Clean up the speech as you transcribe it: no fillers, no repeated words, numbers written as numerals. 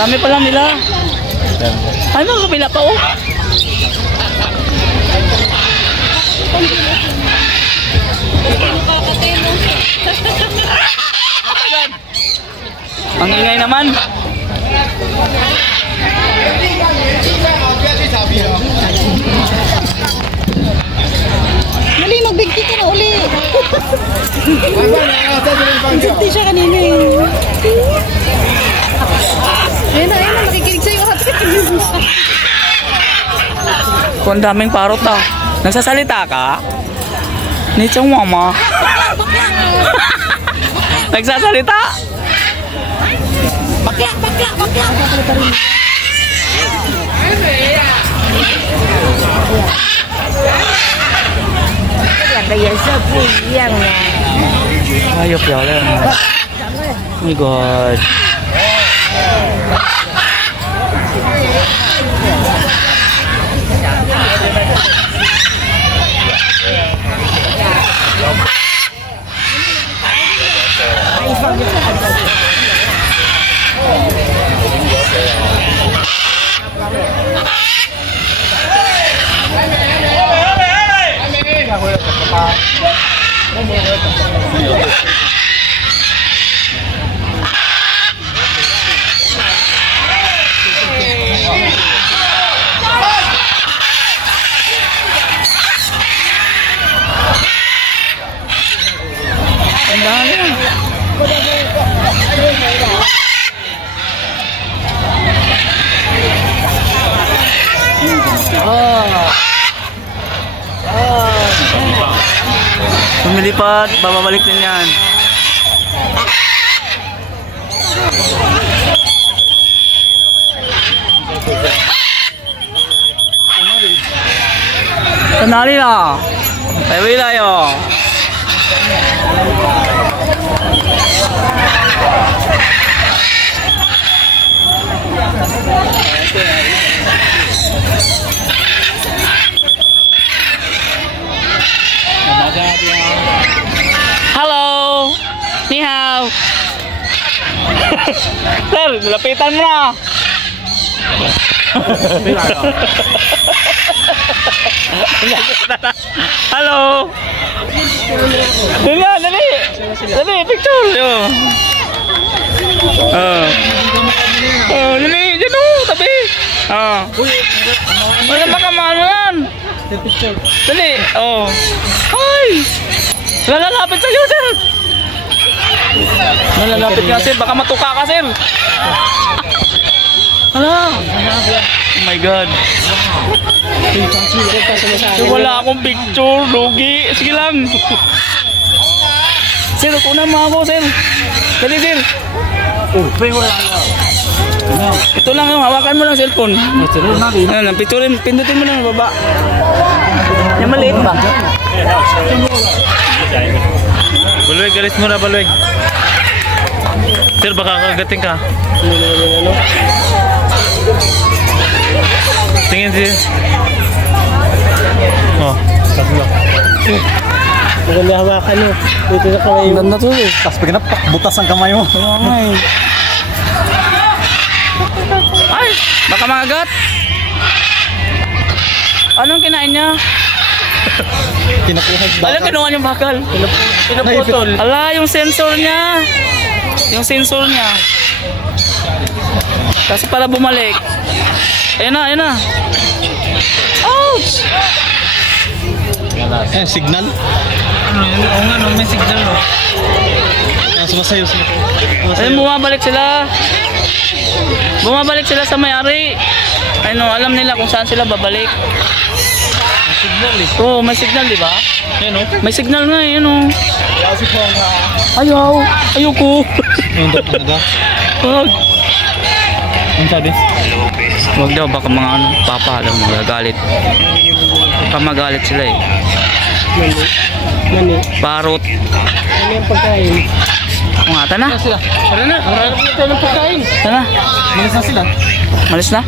Dami pala nila. Ay, mga kapila pa oh. Ang ingay naman. Mali, magbigti ka na uli. Magbigti siya kanina eh. Ayun na, nakikinig sa'yo. Kung daming parot ah. Nagsasalita ka? Ni Chong mama. Nagsasalita? Bakla. Kaya sa puyang na. Ayop yalan. Oh my god. Lumilipat, babalik din yan. Sandali na. Tayo tayo. Hello. Ni hao. Sir, lapitan mo na. Hello. Dali. Dali, picture. Dali, dyan o, tabi. Wala makamano yan. Dali, Ay! Nalalapit sa'yo, sir. Nalalapit nga, sir. Baka matuka ka, sir. Hala. Oh my God. So, wala akong picture, Lugi. Sige lang. Sir, kunan mo ako, sir. Dali, sir. Ito lang yung hawakan mo lang cellphone. Picturein, pindutin mo lang baba. Yung maliit ba? Baluig, galis mo na, Baluig. Sir, baka kagating ka. Tingin siya. Tatlo. Maganda hawakan nyo. Dito na kamay mo. Ganda to eh. Tapos pagkanapak, butas ang kamay mo. Ay, baka magagat. Anong kinain niya? Kinakuha yung bakal. Alam, kinuha niyang bakal. Pinaputol. Ala, yung sensor niya. Yung sensor niya. Kasi para bumalik. Ayan na. Ouch! Signal? Oo nga, may signal. Sumasayo. Ayun, bumabalik sila. Bumabalik sila sa may-ari. Alam nila kung saan sila babalik. May signal eh. Oo, may signal, di ba? Ayan o. May signal nga eh, Ayoko. Ayun daw talaga. Wag. Ang sabi? Wag daw, baka mga papa lang magagalit. Baka magalit sila eh. Mani. Parot. Ano yung pagkain? Kung ata na. Tara na. Harap na tayo ng pagkain. Tara. Malis na sila. Malis na?